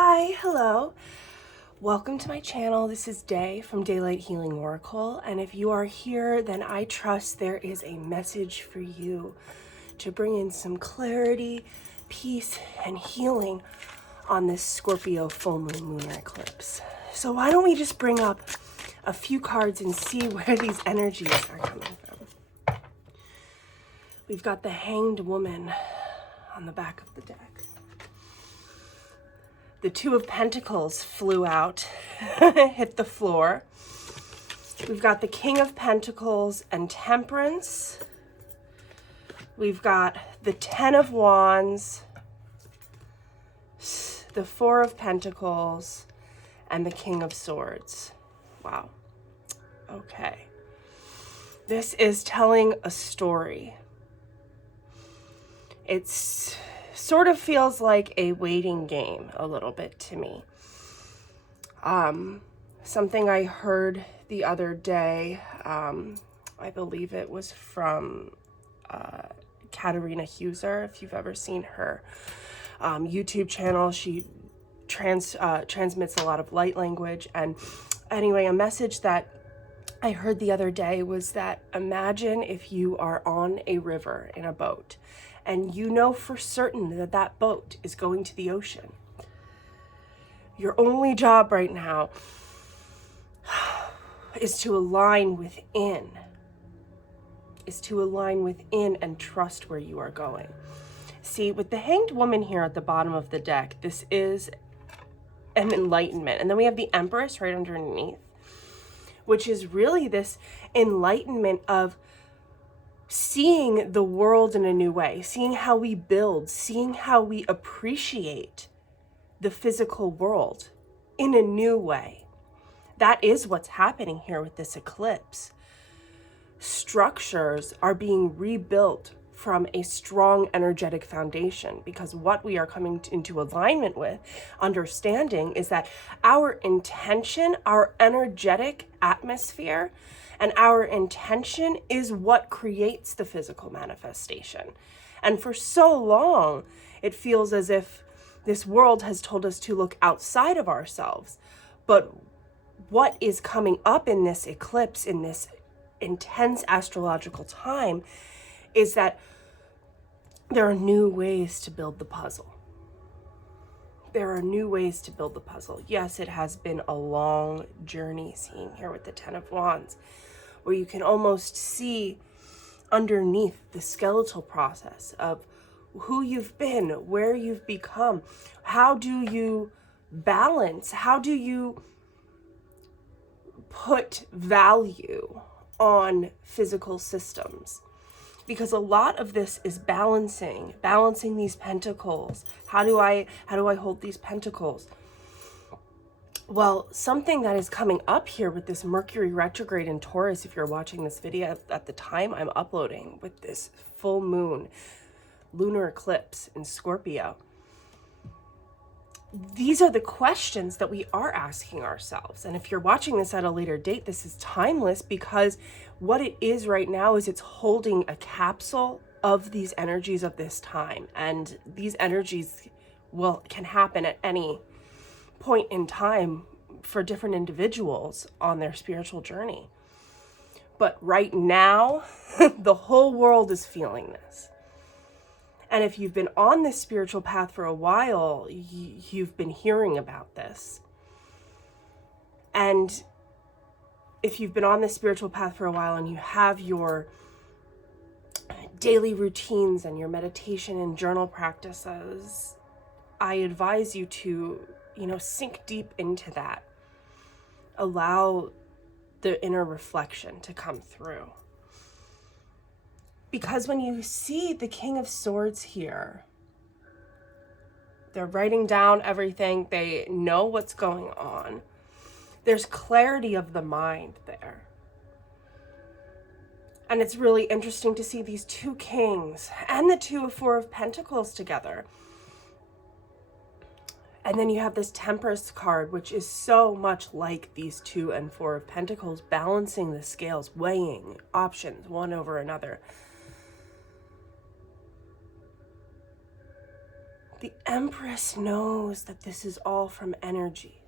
Hi, hello. Welcome to my channel. This is Dae from Daylight Healing Oracle, and if you are here, then I trust there is a message for you to bring in some clarity, peace, and healing on this Scorpio full moon lunar eclipse. So why don't we just bring up a few cards and see where these energies are coming from. We've got the Hanged Woman on the back of the deck. The Two of Pentacles flew out, hit the floor. We've got the King of Pentacles and Temperance. We've got the Ten of Wands, the Four of Pentacles, and the King of Swords. Wow. Okay. This is telling a story. It's sort of feels like a waiting game a little bit to me. Something I heard the other day, I believe it was from Katarina Huser, if you've ever seen her YouTube channel. She transmits a lot of light language. And anyway, a message that I heard the other day was that imagine if you are on a river in a boat and you know for certain that that boat is going to the ocean. Your only job right now is to align within, and trust where you are going. See, with the Hanged Woman here at the bottom of the deck, this is an enlightenment. And then we have the Empress right underneath, which is really this enlightenment of seeing the world in a new way, seeing how we build, seeing how we appreciate the physical world in a new way. That is what's happening here with this eclipse. Structures are being rebuilt from a strong energetic foundation, because what we are coming into alignment with, understanding, is that our intention, our energetic atmosphere, and our intention is what creates the physical manifestation. And for so long, it feels as if this world has told us to look outside of ourselves. But what is coming up in this eclipse, in this intense astrological time, is that there are new ways to build the puzzle. There are new ways to build the puzzle. Yes, it has been a long journey, seeing here with the Ten of Wands, where you can almost see underneath the skeletal process of who you've been, where you've become. How do you balance? How do you put value on physical systems? Because a lot of this is balancing these pentacles. How do I hold these pentacles? Well, something that is coming up here with this Mercury retrograde in Taurus, if you're watching this video at the time I'm uploading, with this full moon lunar eclipse in Scorpio, these are the questions that we are asking ourselves. And if you're watching this at a later date, this is timeless, because what it is right now is it's holding a capsule of these energies of this time. And these energies can happen at any point in time for different individuals on their spiritual journey. But right now, the whole world is feeling this. And if you've been on this spiritual path for a while, you've been hearing about this. And if you've been on this spiritual path for a while and you have your daily routines and your meditation and journal practices, I advise you to, sink deep into that. Allow the inner reflection to come through. Because when you see the King of Swords here, they're writing down everything. They know what's going on. There's clarity of the mind there. And it's really interesting to see these two kings and the Four of Pentacles together. And then you have this Temperance card, which is so much like these 2 and 4 of Pentacles, balancing the scales, weighing options one over another. The Empress knows that this is all from energy.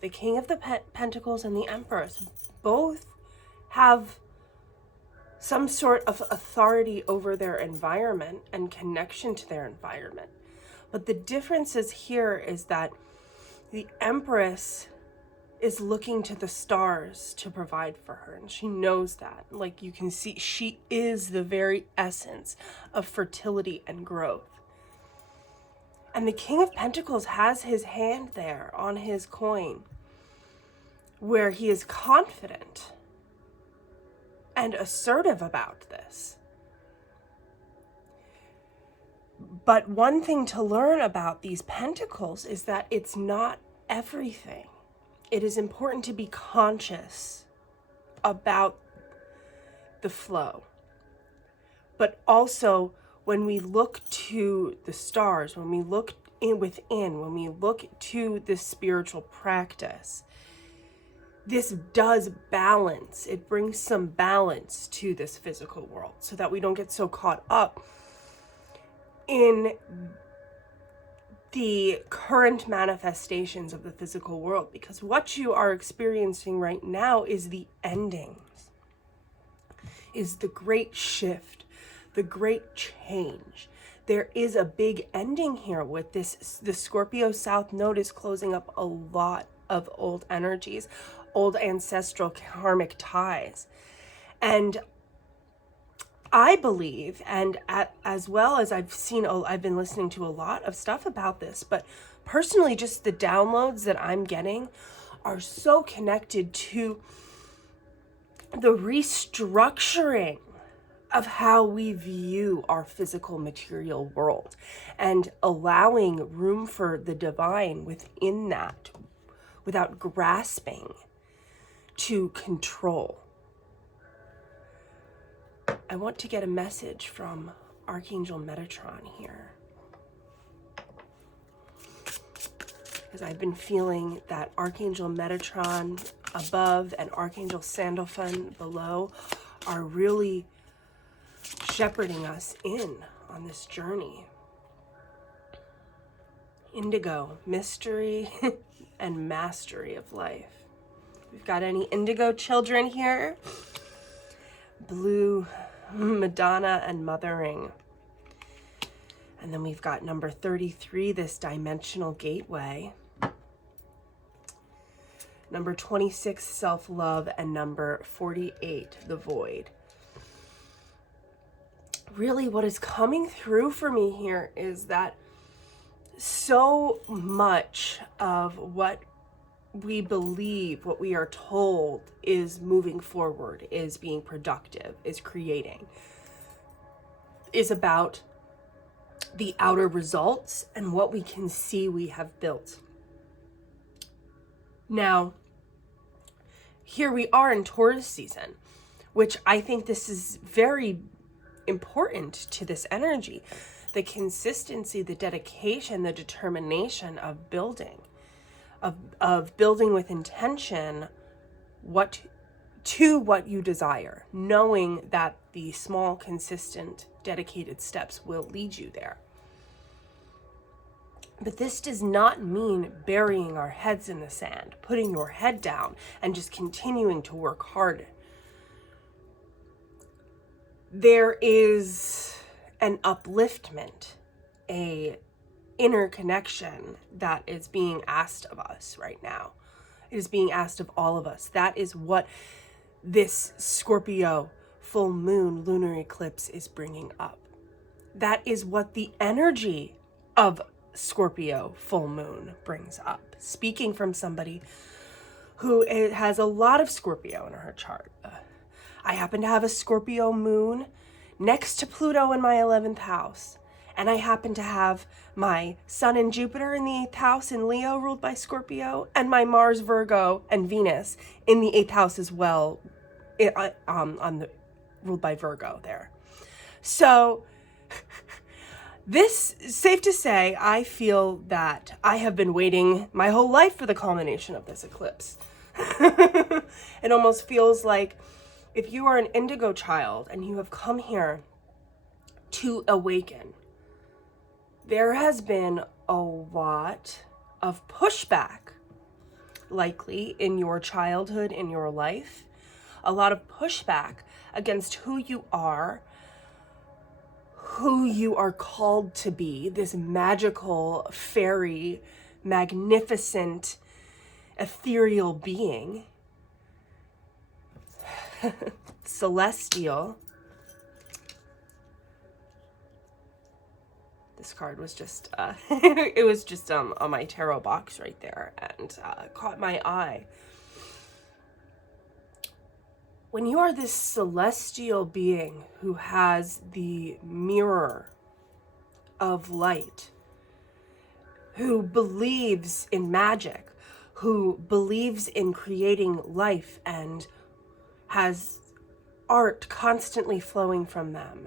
The King of the Pentacles and the Empress both have some sort of authority over their environment and connection to their environment. But the difference is here is that the Empress is looking to the stars to provide for her, and she knows that. Like you can see, she is the very essence of fertility and growth. And the King of Pentacles has his hand there on his coin, where he is confident and assertive about this. But one thing to learn about these pentacles is that it's not everything. It is important to be conscious about the flow. But also, when we look to the stars, when we look within, when we look to this spiritual practice, this does balance. It brings some balance to this physical world so that we don't get so caught up in the current manifestations of the physical world, because what you are experiencing right now is the endings, is the great shift, the great change. There is a big ending here with this. The Scorpio South Node is closing up a lot of old energies, old ancestral karmic ties. And I believe, and as well as I've been listening to a lot of stuff about this, but personally, just the downloads that I'm getting are so connected to the restructuring of how we view our physical material world and allowing room for the divine within that without grasping to control. I want to get a message from Archangel Metatron here, because I've been feeling that Archangel Metatron above and Archangel Sandalphon below are really shepherding us in on this journey. Indigo, mystery and mastery of life. We've got any indigo children here? Blue, Madonna and mothering. And then we've got number 33, this dimensional gateway. Number 26, self-love, and number 48, the void. Really what is coming through for me here is that so much of what we believe, what we are told is moving forward, is being productive, is creating, is about the outer results and what we can see we have built. Now, here we are in Taurus season, which I think this is very important to this energy. The consistency, the dedication, the determination of building. Of building with intention what you desire, knowing that the small, consistent, dedicated steps will lead you there. But this does not mean burying our heads in the sand, putting your head down and just continuing to work hard. There is an upliftment, a inner connection that is being asked of us right now. It is being asked of all of us. That is what this Scorpio full moon lunar eclipse is bringing up. That is what the energy of Scorpio full moon brings up. Speaking from somebody who has a lot of Scorpio in her chart. I happen to have a Scorpio moon next to Pluto in my 11th house. And I happen to have my Sun and Jupiter in the 8th house in Leo, ruled by Scorpio, and my Mars, Virgo, and Venus in the 8th house as well, ruled by Virgo there. So this, safe to say, I feel that I have been waiting my whole life for the culmination of this eclipse. It almost feels like if you are an indigo child and you have come here to awaken, there has been a lot of pushback, likely in your childhood, in your life, a lot of pushback against who you are called to be, this magical, fairy, magnificent, ethereal being, celestial. This card was just, it was just on my tarot box right there, and caught my eye. When you are this celestial being who has the mirror of light, who believes in magic, who believes in creating life and has art constantly flowing from them,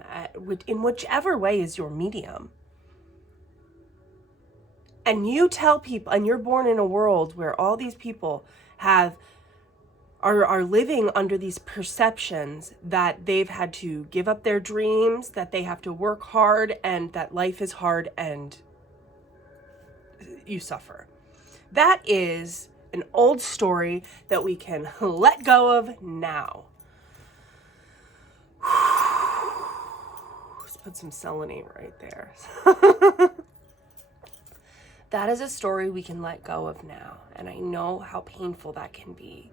in whichever way is your medium. And you tell people, and you're born in a world where all these people are living under these perceptions that they've had to give up their dreams, that they have to work hard, and that life is hard and you suffer. That is an old story that we can let go of now. Let's put some selenite right there. That is a story we can let go of now. And I know how painful that can be.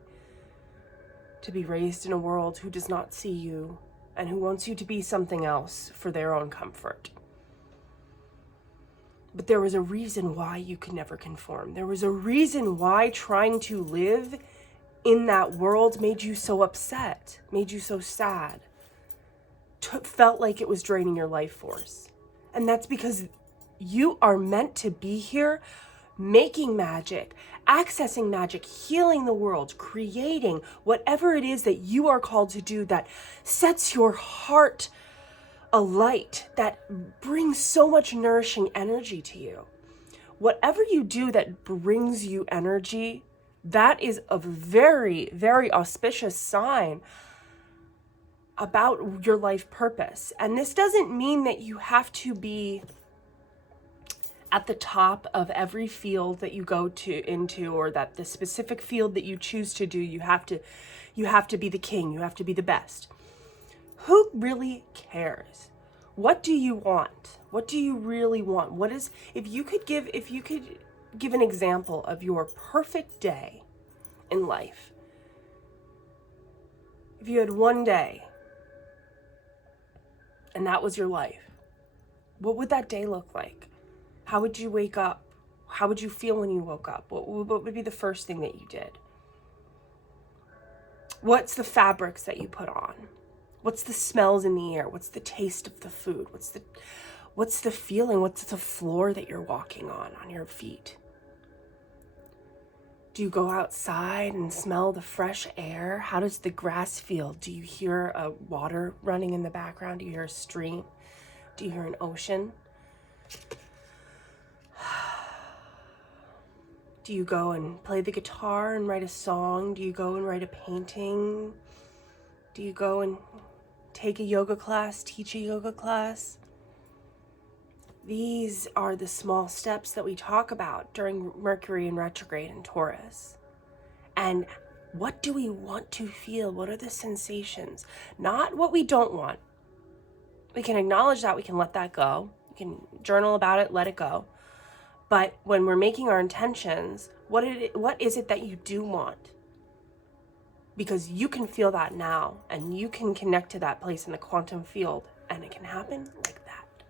To be raised in a world who does not see you and who wants you to be something else for their own comfort. But there was a reason why you could never conform. There was a reason why trying to live in that world made you so upset, made you so sad, felt like it was draining your life force. And that's because you are meant to be here making magic, accessing magic, healing the world, creating whatever it is that you are called to do that sets your heart alight, that brings so much nourishing energy to you. Whatever you do that brings you energy, that is a very, very auspicious sign about your life purpose. And this doesn't mean that you have to be at the top of every field that you go into, or that the specific field that you choose to do, you have to be the king, you have to be the best. Who really cares? What do you want? What do you really want? If you could give an example of your perfect day in life. If you had one day and that was your life, what would that day look like? How would you wake up? How would you feel when you woke up? What would be the first thing that you did? What's the fabrics that you put on? What's the smells in the air? What's the taste of the food? What's the feeling? What's the floor that you're walking on your feet? Do you go outside and smell the fresh air? How does the grass feel? Do you hear water running in the background? Do you hear a stream? Do you hear an ocean? Do you go and play the guitar and write a song? Do you go and write a painting? Do you go and take a yoga class, teach a yoga class? These are the small steps that we talk about during Mercury in retrograde in Taurus. And what do we want to feel? What are the sensations? Not what we don't want. We can acknowledge that, we can let that go. We can journal about it, let it go. But when we're making our intentions, what is it that you do want? Because you can feel that now, and you can connect to that place in the quantum field, and it can happen like that.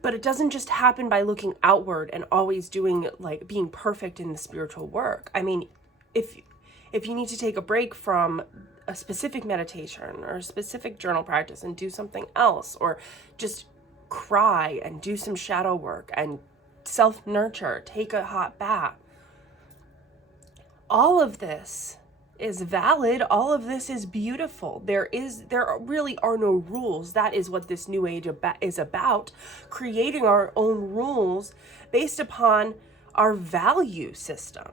But it doesn't just happen by looking outward and always doing, like, being perfect in the spiritual work. I mean, if you need to take a break from a specific meditation or a specific journal practice and do something else, or just cry and do some shadow work and self-nurture, take a hot bath. All of this is valid. All of this is beautiful. There really are no rules. That is what this new age is about, creating our own rules based upon our value system.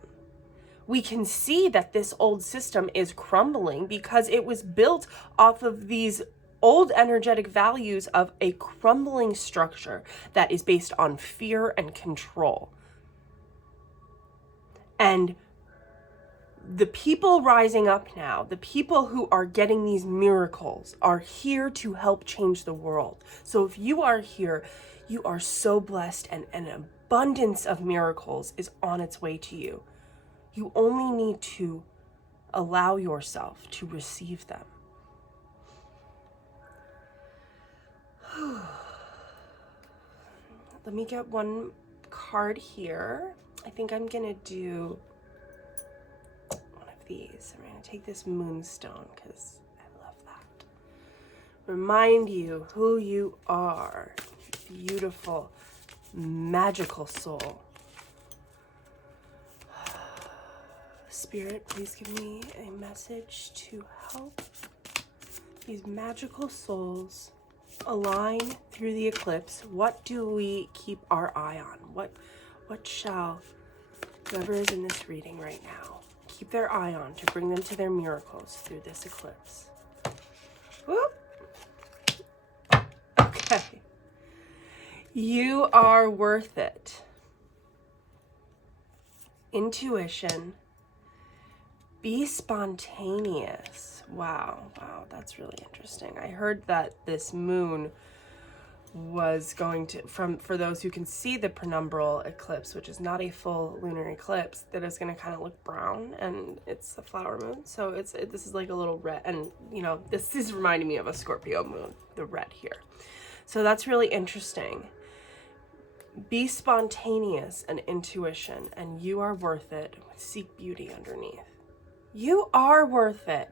We can see that this old system is crumbling because it was built off of these old energetic values of a crumbling structure that is based on fear and control. And the people rising up now, the people who are getting these miracles, are here to help change the world. So if you are here, you are so blessed, and an abundance of miracles is on its way to you. You only need to allow yourself to receive them. Let me get one card here. I think I'm gonna do one of these. I'm gonna take this moonstone because I love that. Remind you who you are. Beautiful, magical soul. Spirit, please give me a message to help these magical souls align through the eclipse. What do we keep our eye on? What shall whoever is in this reading right now keep their eye on to bring them to their miracles through this eclipse? Whoop. Okay. You are worth it. Intuition. Be spontaneous. Wow, that's really interesting. I heard that this moon was going to, for those who can see the penumbral eclipse, which is not a full lunar eclipse, that is going to kind of look brown, and it's a flower moon. So this is like a little red, and this is reminding me of a Scorpio moon, the red here. So that's really interesting. Be spontaneous and intuition, and you are worth it. Seek beauty underneath. You are worth it.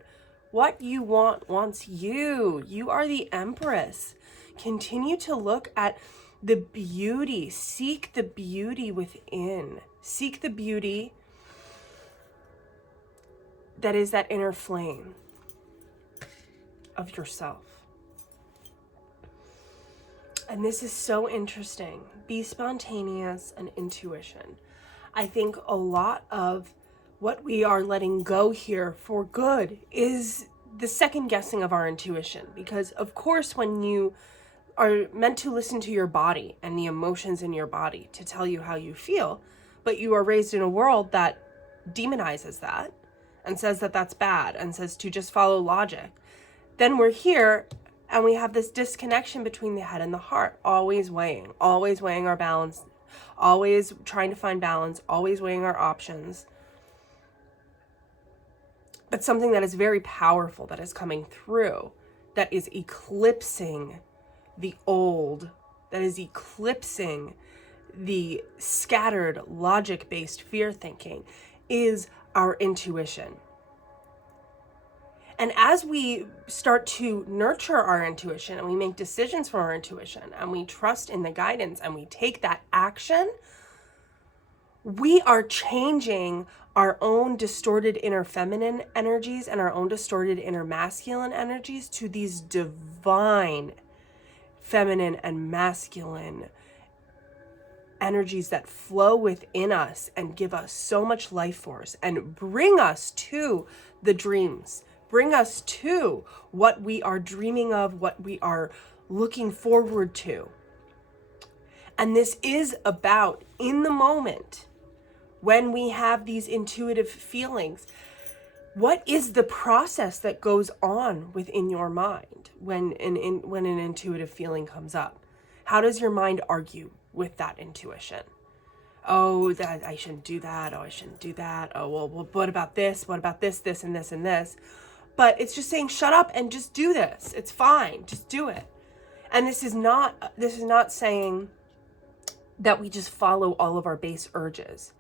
What you want wants you. You are the Empress. Continue to look at the beauty. Seek the beauty within. Seek the beauty that is that inner flame of yourself. And this is so interesting. Be spontaneous and intuition. I think a lot of what we are letting go here for good is the second guessing of our intuition. Because of course, when you are meant to listen to your body and the emotions in your body to tell you how you feel, but you are raised in a world that demonizes that and says that that's bad and says to just follow logic, then we're here and we have this disconnection between the head and the heart, always weighing our balance, always trying to find balance, always weighing our options. But something that is very powerful that is coming through, that is eclipsing the old, that is eclipsing the scattered logic-based fear thinking, is our intuition. And as we start to nurture our intuition and we make decisions from our intuition and we trust in the guidance and we take that action, we are changing our own distorted inner feminine energies and our own distorted inner masculine energies to these divine feminine and masculine energies that flow within us and give us so much life force and bring us to the dreams, bring us to what we are dreaming of, what we are looking forward to. And this is about, in the moment, when we have these intuitive feelings, what is the process that goes on within your mind when an intuitive feeling comes up? How does your mind argue with that intuition? Oh, that I shouldn't do that. Oh, I shouldn't do that. Oh, well, what about this? What about this, and this, and this? But it's just saying, shut up and just do this. It's fine. Just do it. And this is not saying that we just follow all of our base urges.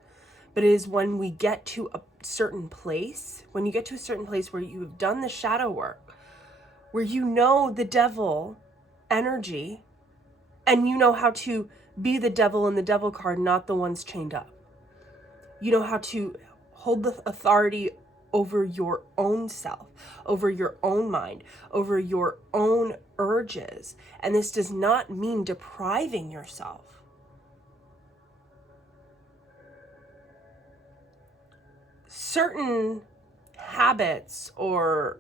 But it is when we get to a certain place, when you get to a certain place where you have done the shadow work, where you know the devil energy, and you know how to be the devil in the devil card, not the ones chained up. You know how to hold the authority over your own self, over your own mind, over your own urges. And this does not mean depriving yourself. Certain habits or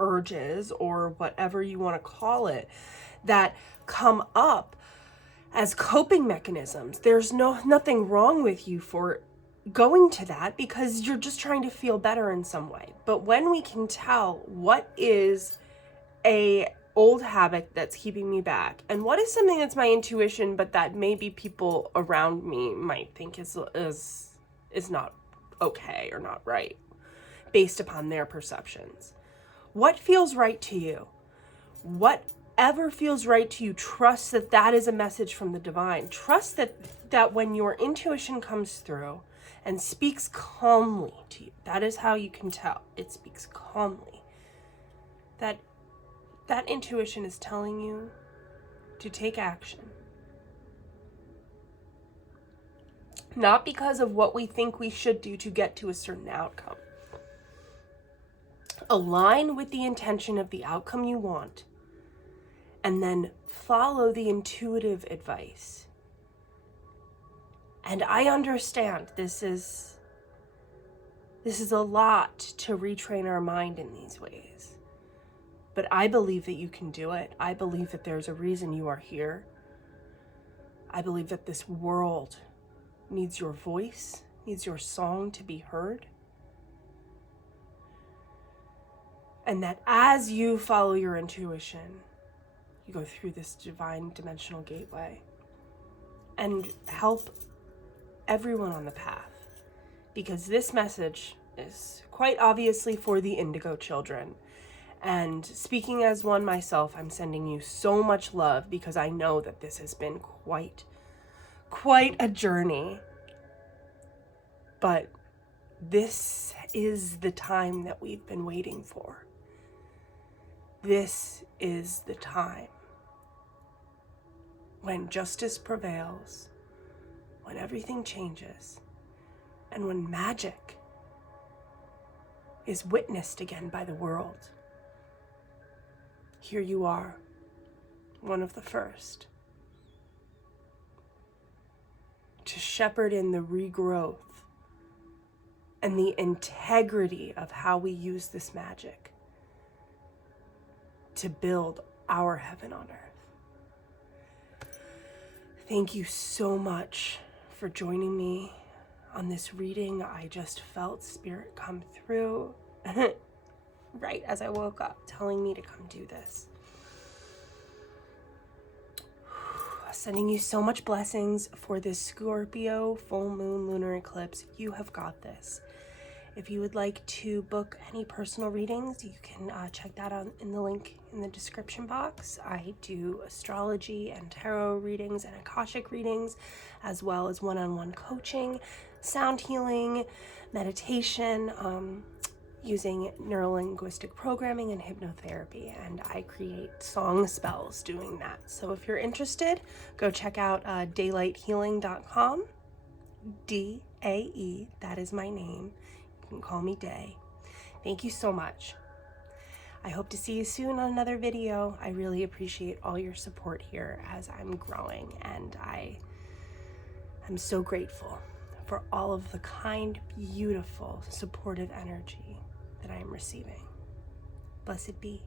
urges or whatever you want to call it that come up as coping mechanisms. There's nothing wrong with you for going to that, because you're just trying to feel better in some way. But when we can tell what is a old habit that's keeping me back, and what is something that's my intuition but that maybe people around me might think is not okay or not right based upon their perceptions. What feels right to you? Whatever feels right to you, trust that that is a message from the divine. Trust that when your intuition comes through and speaks calmly to you, that is how you can tell. It speaks calmly. That intuition is telling you to take action. Not because of what we think we should do to get to a certain outcome. Align with the intention of the outcome you want, and then follow the intuitive advice. And I understand this is a lot to retrain our mind in these ways. But I believe that you can do it. I believe that there's a reason you are here. I believe that this world needs your voice, needs your song to be heard. And that as you follow your intuition, you go through this divine dimensional gateway and help everyone on the path. Because this message is quite obviously for the indigo children. And speaking as one myself, I'm sending you so much love, because I know that this has been quite a journey. But this is the time that we've been waiting for. This is the time when justice prevails, when everything changes, and when magic is witnessed again by the world. Here you are, one of the first, to shepherd in the regrowth and the integrity of how we use this magic to build our heaven on earth. Thank you so much for joining me on this reading. I just felt spirit come through right as I woke up, telling me to come do this. Sending you so much blessings for this Scorpio full moon lunar eclipse. You have got this. If you would like to book any personal readings, you can check that out in the link in the description box. I do astrology and tarot readings and Akashic readings, as well as one-on-one coaching, sound healing, meditation, using neurolinguistic programming and hypnotherapy, and I create song spells doing that. So if you're interested, go check out daylighthealing.com. D-A-E, that is my name. You can call me Day. Thank you so much. I hope to see you soon on another video. I really appreciate all your support here as I'm growing, and I'm so grateful for all of the kind, beautiful, supportive energy that I am receiving. Blessed be.